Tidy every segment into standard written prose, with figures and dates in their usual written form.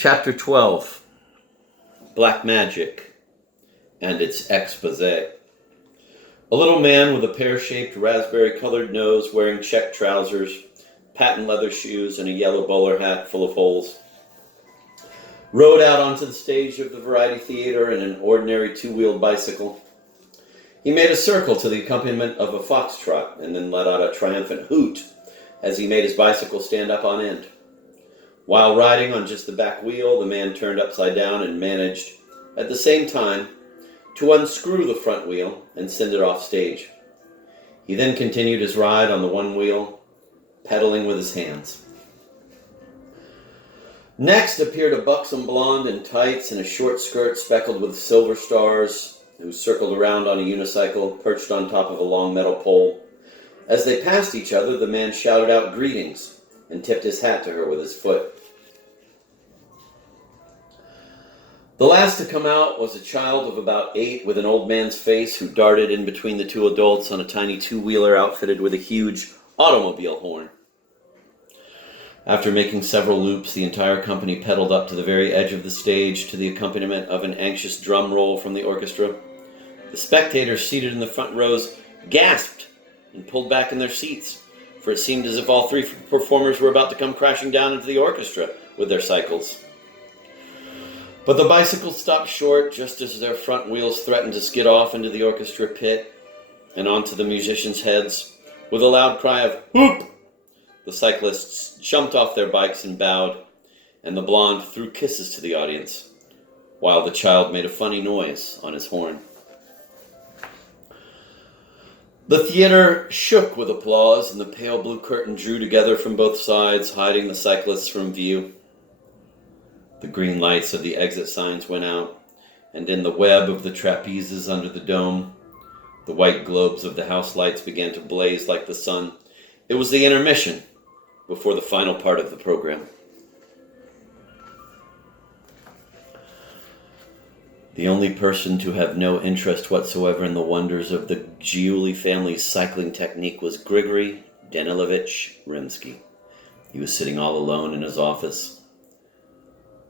Chapter 12, Black Magic and its Expose. A little man with a pear-shaped, raspberry-colored nose, wearing check trousers, patent leather shoes, and a yellow bowler hat full of holes, rode out onto the stage of the variety theater in an ordinary two-wheeled bicycle. He made a circle to the accompaniment of a foxtrot, and then let out a triumphant hoot as he made his bicycle stand up on end. While riding on just the back wheel, the man turned upside down and managed, at the same time, to unscrew the front wheel and send it off stage. He then continued his ride on the one wheel, pedaling with his hands. Next appeared a buxom blonde in tights and a short skirt speckled with silver stars, who circled around on a unicycle perched on top of a long metal pole. As they passed each other, the man shouted out greetings and tipped his hat to her with his foot. The last to come out was a child of about 8 with an old man's face who darted in between the two adults on a tiny two-wheeler outfitted with a huge automobile horn. After making several loops, the entire company pedaled up to the very edge of the stage to the accompaniment of an anxious drum roll from the orchestra. The spectators seated in the front rows gasped and pulled back in their seats, for it seemed as if all 3 performers were about to come crashing down into the orchestra with their cycles. But the bicycles stopped short just as their front wheels threatened to skid off into the orchestra pit and onto the musicians' heads. With a loud cry of "Whoop!" the cyclists jumped off their bikes and bowed, and the blonde threw kisses to the audience, while the child made a funny noise on his horn. The theater shook with applause, and the pale blue curtain drew together from both sides, hiding the cyclists from view. The green lights of the exit signs went out, and in the web of the trapezes under the dome, the white globes of the house lights began to blaze like the sun. It was the intermission before the final part of the program. The only person to have no interest whatsoever in the wonders of the Giuli family's cycling technique was Grigory Danilovich Rimsky. He was sitting all alone in his office,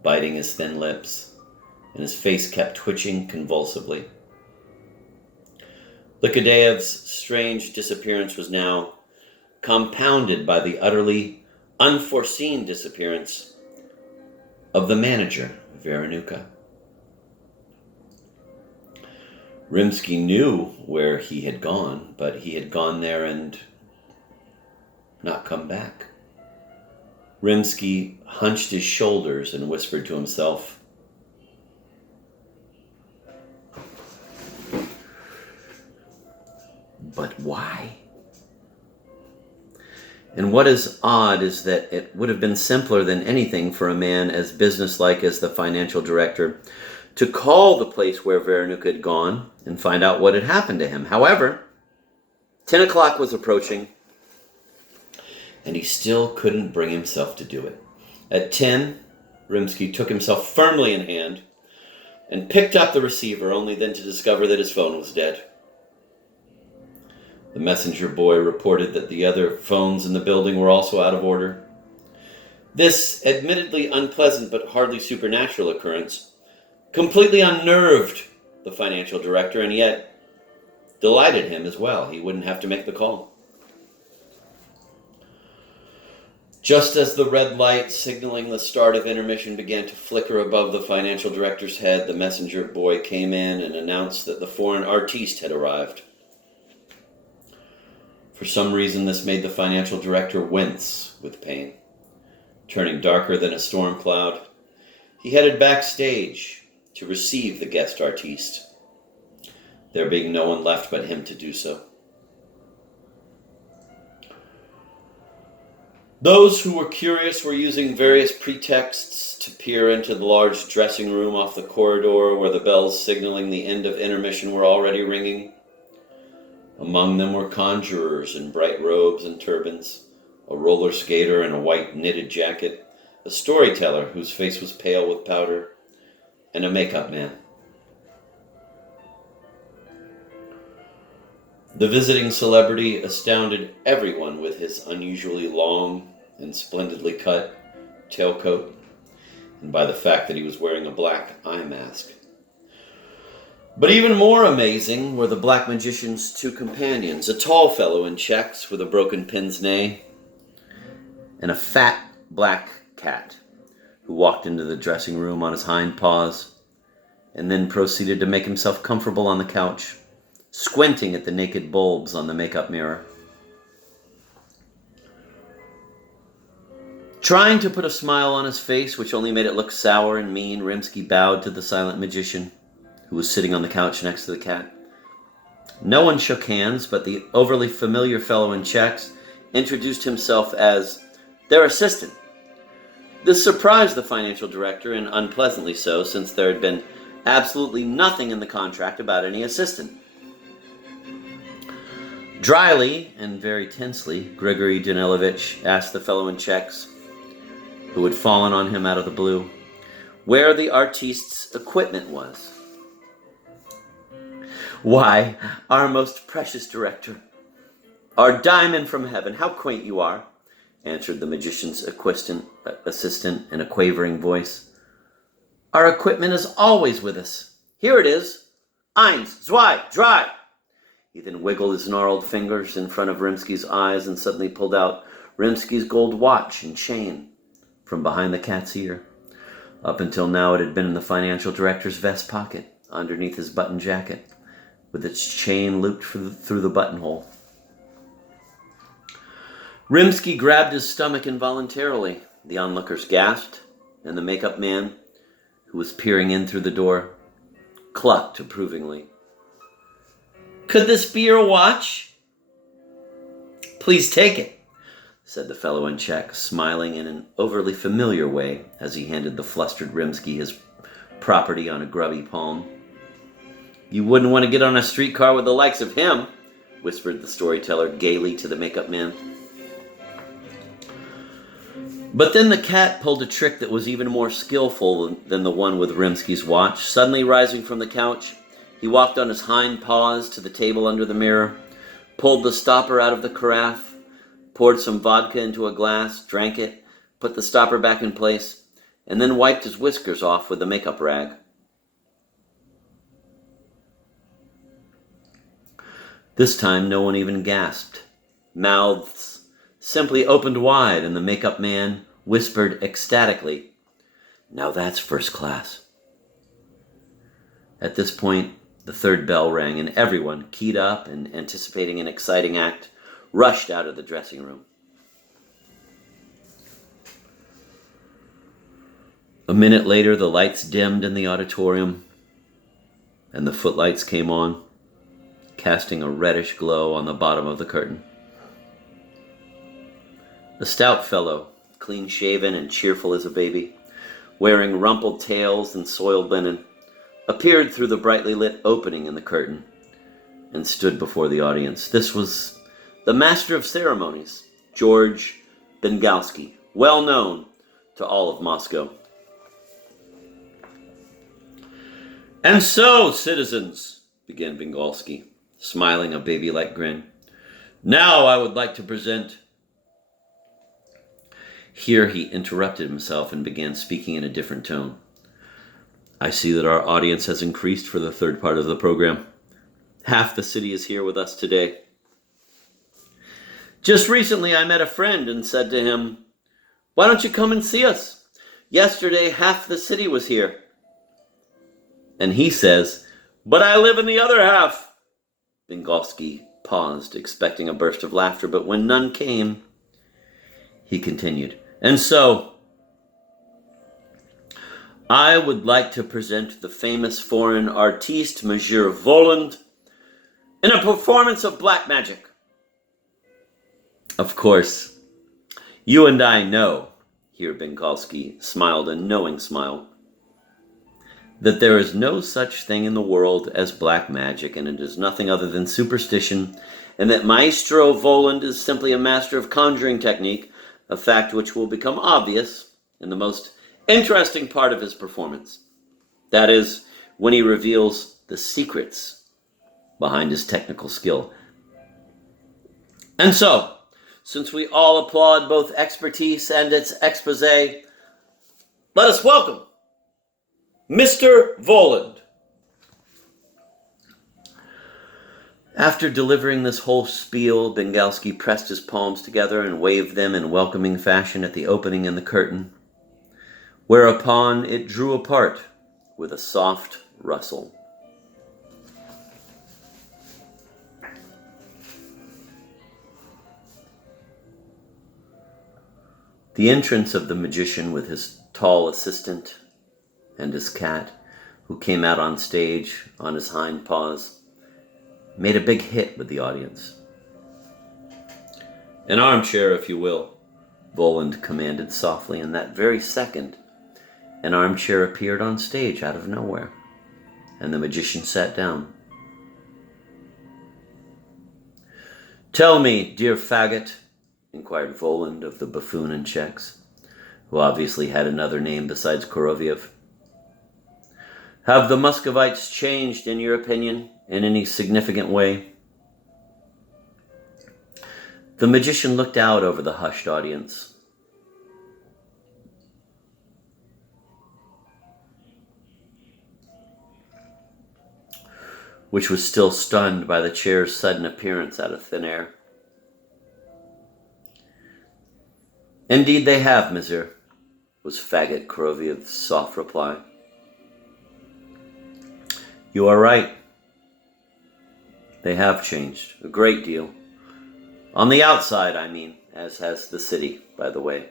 biting his thin lips, and his face kept twitching convulsively. Likadeyev's strange disappearance was now compounded by the utterly unforeseen disappearance of the manager, Veronuka. Rimsky knew where he had gone, but he had gone there and not come back. Rimsky hunched his shoulders and whispered to himself, "But why?" And what is odd is that it would have been simpler than anything for a man as businesslike as the financial director to call the place where Veronuka had gone and find out what had happened to him. However, 10 o'clock was approaching, and he still couldn't bring himself to do it. At 10, Rimsky took himself firmly in hand and picked up the receiver, only then to discover that his phone was dead. The messenger boy reported that the other phones in the building were also out of order. This admittedly unpleasant but hardly supernatural occurrence completely unnerved the financial director, and yet delighted him as well. He wouldn't have to make the call. Just as the red light signaling the start of intermission began to flicker above the financial director's head, the messenger boy came in and announced that the foreign artiste had arrived. For some reason, this made the financial director wince with pain. Turning darker than a storm cloud, he headed backstage to receive the guest artiste, there being no one left but him to do so. Those who were curious were using various pretexts to peer into the large dressing room off the corridor where the bells signaling the end of intermission were already ringing. Among them were conjurers in bright robes and turbans, a roller skater in a white knitted jacket, a storyteller whose face was pale with powder, and a makeup man. The visiting celebrity astounded everyone with his unusually long and splendidly cut tailcoat, and by the fact that he was wearing a black eye mask. But even more amazing were the black magician's two companions, a tall fellow in checks with a broken pince-nez, and a fat black cat who walked into the dressing room on his hind paws and then proceeded to make himself comfortable on the couch, squinting at the naked bulbs on the makeup mirror. Trying to put a smile on his face, which only made it look sour and mean, Rimsky bowed to the silent magician, who was sitting on the couch next to the cat. No one shook hands, but the overly familiar fellow in checks introduced himself as their assistant. This surprised the financial director, and unpleasantly so, since there had been absolutely nothing in the contract about any assistant. Dryly and very tensely, Grigory Danilevich asked the fellow in checks, who had fallen on him out of the blue, where the artiste's equipment was. "Why, our most precious director, our diamond from heaven, how quaint you are," answered the magician's assistant in a quavering voice. "Our equipment is always with us. Here it is. Eins, zwei, drei." He then wiggled his gnarled fingers in front of Rimsky's eyes and suddenly pulled out Rimsky's gold watch and chain from behind the cat's ear. Up until now it had been in the financial director's vest pocket, underneath his button jacket, with its chain looped through the buttonhole. Rimsky grabbed his stomach involuntarily. The onlookers gasped, and the makeup man, who was peering in through the door, clucked approvingly. "Could this be your watch?" "Please take it," said the fellow in check, smiling in an overly familiar way as he handed the flustered Rimsky his property on a grubby palm. "You wouldn't want to get on a streetcar with the likes of him," whispered the storyteller gaily to the makeup man. But then the cat pulled a trick that was even more skillful than the one with Rimsky's watch. Suddenly rising from the couch, he walked on his hind paws to the table under the mirror, pulled the stopper out of the carafe, poured some vodka into a glass, drank it, put the stopper back in place, and then wiped his whiskers off with the makeup rag. This time no one even gasped. Mouths simply opened wide, and the makeup man whispered ecstatically, "Now that's first class." At this point, the third bell rang, and everyone, keyed up and anticipating an exciting act, rushed out of the dressing room. A minute later, the lights dimmed in the auditorium, and the footlights came on, casting a reddish glow on the bottom of the curtain. A stout fellow, clean-shaven and cheerful as a baby, wearing rumpled tails and soiled linen, appeared through the brightly lit opening in the curtain and stood before the audience. This was the Master of Ceremonies, George Bengalski, well known to all of Moscow. "And so, citizens," began Bengalski, smiling a baby-like grin, "now I would like to present..." Here he interrupted himself and began speaking in a different tone. "I see that our audience has increased for the third part of the program. Half the city is here with us today. Just recently I met a friend and said to him, 'Why don't you come and see us? Yesterday half the city was here.' And he says, 'But I live in the other half.'" Bengalski paused, expecting a burst of laughter, but when none came, he continued, "And so, I would like to present the famous foreign artiste, Monsieur Voland, in a performance of black magic. Of course, you and I know," here Bengalski smiled a knowing smile, "that there is no such thing in the world as black magic, and it is nothing other than superstition, and that Maestro Voland is simply a master of conjuring technique, a fact which will become obvious in the most interesting part of his performance. That is, when he reveals the secrets behind his technical skill. And so, since we all applaud both expertise and its exposé, let us welcome Mr. Voland. After delivering this whole spiel, Bengalski pressed his palms together and waved them in welcoming fashion at the opening in the curtain, whereupon it drew apart with a soft rustle. The entrance of the magician with his tall assistant and his cat, who came out on stage on his hind paws, made a big hit with the audience. An armchair, if you will, Voland commanded softly, and that very second, an armchair appeared on stage out of nowhere, and the magician sat down. Tell me, dear faggot, inquired Voland of the buffoon in checks, who obviously had another name besides Koroviev. Have the Muscovites changed, in your opinion, in any significant way? The magician looked out over the hushed audience. Which was still stunned by the chair's sudden appearance out of thin air. Indeed they have, monsieur, was faggot Koroviev's soft reply. You are right. They have changed a great deal. On the outside, I mean, as has the city, by the way.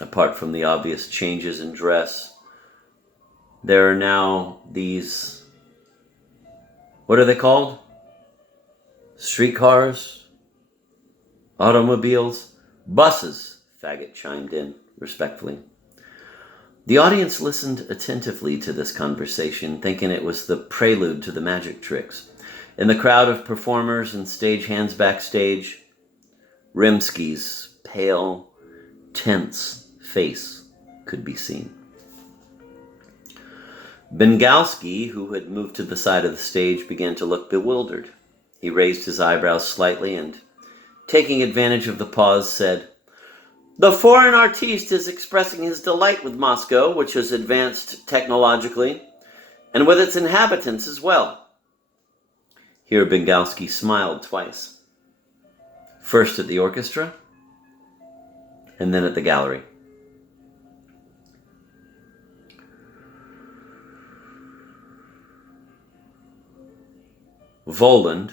Apart from the obvious changes in dress, there are now these, what are they called? Streetcars? Automobiles? Buses, faggot chimed in respectfully. The audience listened attentively to this conversation, thinking it was the prelude to the magic tricks. In the crowd of performers and stagehands backstage, Rimsky's pale, tense face could be seen. Bengalski, who had moved to the side of the stage, began to look bewildered. He raised his eyebrows slightly and, taking advantage of the pause, said, The foreign artiste is expressing his delight with Moscow, which has advanced technologically, and with its inhabitants as well. Here Bengalski smiled twice. First at the orchestra, and then at the gallery. Voland,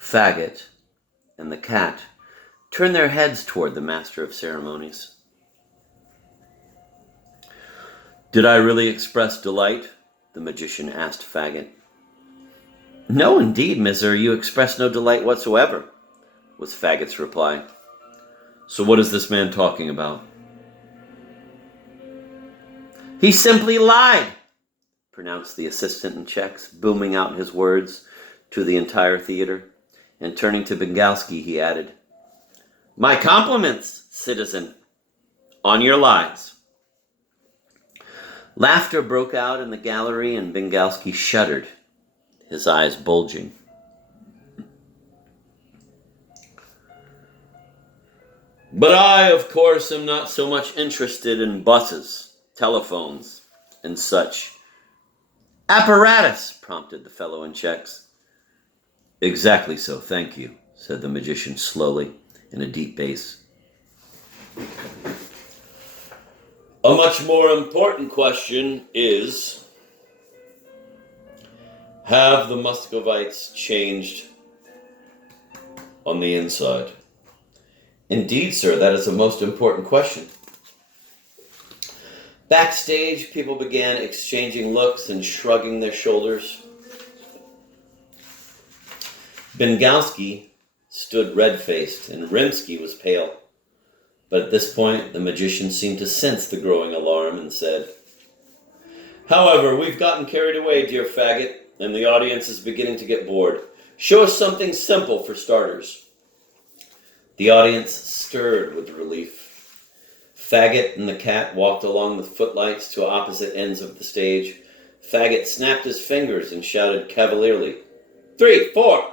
faggot, and the cat turned their heads toward the master of ceremonies. Did I really express delight? The magician asked faggot. No, indeed, monsieur, you expressed no delight whatsoever, was faggot's reply. So what is this man talking about? He simply lied, pronounced the assistant in checks, booming out his words to the entire theater. And turning to Bengalski, he added, My compliments, citizen, on your lies. Laughter broke out in the gallery, and Bengalski shuddered, his eyes bulging. But I, of course, am not so much interested in buses, telephones, and such. Apparatus, prompted the fellow in checks. Exactly so, thank you, said the magician slowly, in a deep bass. A much more important question is, have the Muscovites changed on the inside? Indeed, sir, that is a most important question. Backstage, people began exchanging looks and shrugging their shoulders. Bengalski stood red-faced, and Rimsky was pale. But at this point, the magician seemed to sense the growing alarm and said, However, we've gotten carried away, dear faggot, and the audience is beginning to get bored. Show us something simple for starters. The audience stirred with relief. Faggot and the cat walked along the footlights to opposite ends of the stage. Faggot snapped his fingers and shouted cavalierly, 3, 4!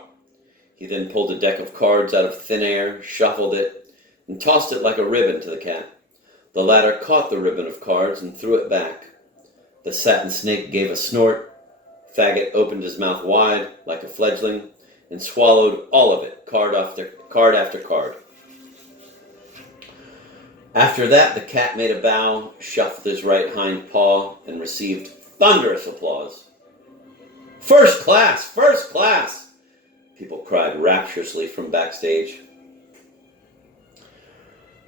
He then pulled a deck of cards out of thin air, shuffled it, and tossed it like a ribbon to the cat. The latter caught the ribbon of cards and threw it back. The satin snake gave a snort. Faggot opened his mouth wide, like a fledgling, and swallowed all of it, card after card. After that, the cat made a bow, shuffled his right hind paw, and received thunderous applause. "First class! First class!" people cried rapturously from backstage.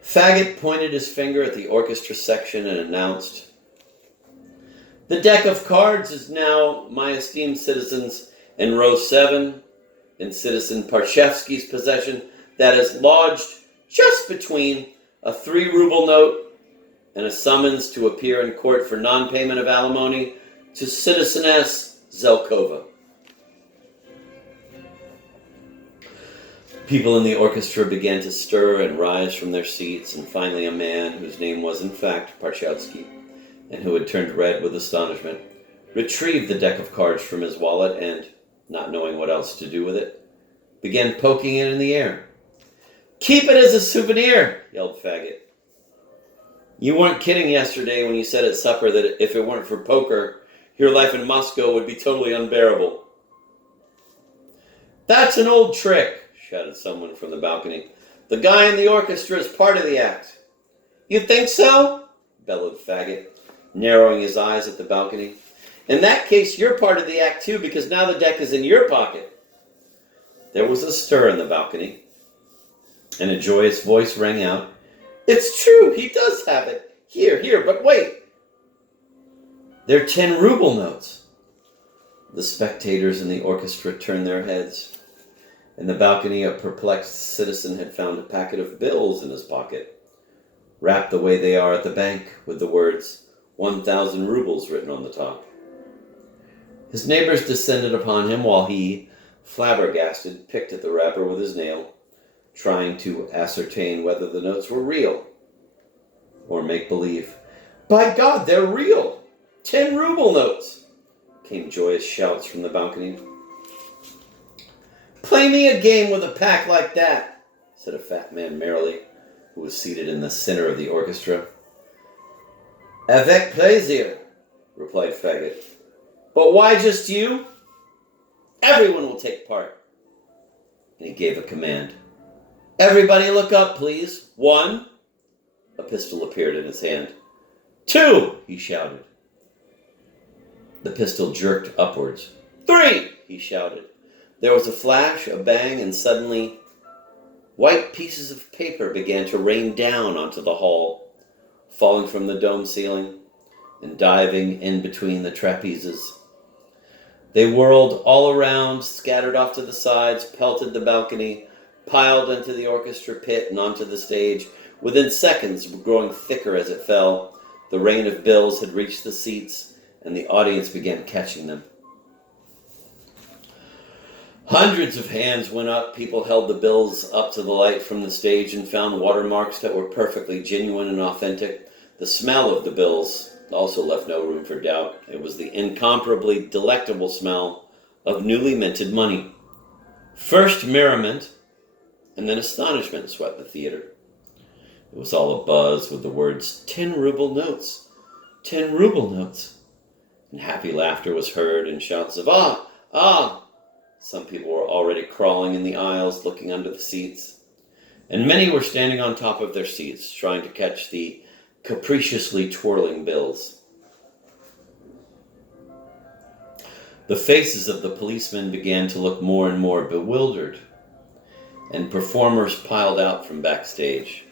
Faggot pointed his finger at the orchestra section and announced, "The deck of cards is now, my esteemed citizens, in row 7, in Citizen Parshevsky's possession, that is lodged just between a 3-ruble note and a summons to appear in court for non-payment of alimony to Citizeness Zelkova." People in the orchestra began to stir and rise from their seats, and finally a man, whose name was in fact Parshevsky, and who had turned red with astonishment, retrieved the deck of cards from his wallet and, not knowing what else to do with it, began poking it in the air. "Keep it as a souvenir," yelled Faggot. "You weren't kidding yesterday when you said at supper that if it weren't for poker, your life in Moscow would be totally unbearable." "That's an old trick," shouted someone from the balcony. "The guy in the orchestra is part of the act." "You think so?" bellowed Faggot, narrowing his eyes at the balcony. "In that case, you're part of the act too, because now the deck is in your pocket." There was a stir in the balcony, and a joyous voice rang out, "It's true, he does have it. Here, but wait. They're 10-ruble notes." The spectators in the orchestra turned their heads. In the balcony, a perplexed citizen had found a packet of bills in his pocket, wrapped the way they are at the bank, with the words 1,000 rubles written on the top. His neighbors descended upon him while he, flabbergasted, picked at the wrapper with his nail, trying to ascertain whether the notes were real or make-believe. "By God, they're real! 10-ruble notes!" came joyous shouts from the balcony. "Play me a game with a pack like that," said a fat man merrily, who was seated in the center of the orchestra. "Avec plaisir," replied Faggot. "But why just you? Everyone will take part." And he gave a command. "Everybody look up, please. 1. A pistol appeared in his hand. 2, he shouted. The pistol jerked upwards. 3, he shouted. There was a flash, a bang, and suddenly white pieces of paper began to rain down onto the hall, falling from the dome ceiling and diving in between the trapezes. They whirled all around, scattered off to the sides, pelted the balcony, piled into the orchestra pit and onto the stage. Within seconds, growing thicker as it fell, the rain of bills had reached the seats, and the audience began catching them. Hundreds of hands went up. People held the bills up to the light from the stage and found watermarks that were perfectly genuine and authentic. The smell of the bills also left no room for doubt. It was the incomparably delectable smell of newly minted money. First merriment, and then astonishment swept the theater. It was all abuzz with the words, 10 ruble notes, 10 ruble notes. And happy laughter was heard and shouts of, ah, ah. Some people were already crawling in the aisles, looking under the seats. And many were standing on top of their seats, trying to catch the capriciously twirling bills. The faces of the policemen began to look more and more bewildered, and performers piled out from backstage.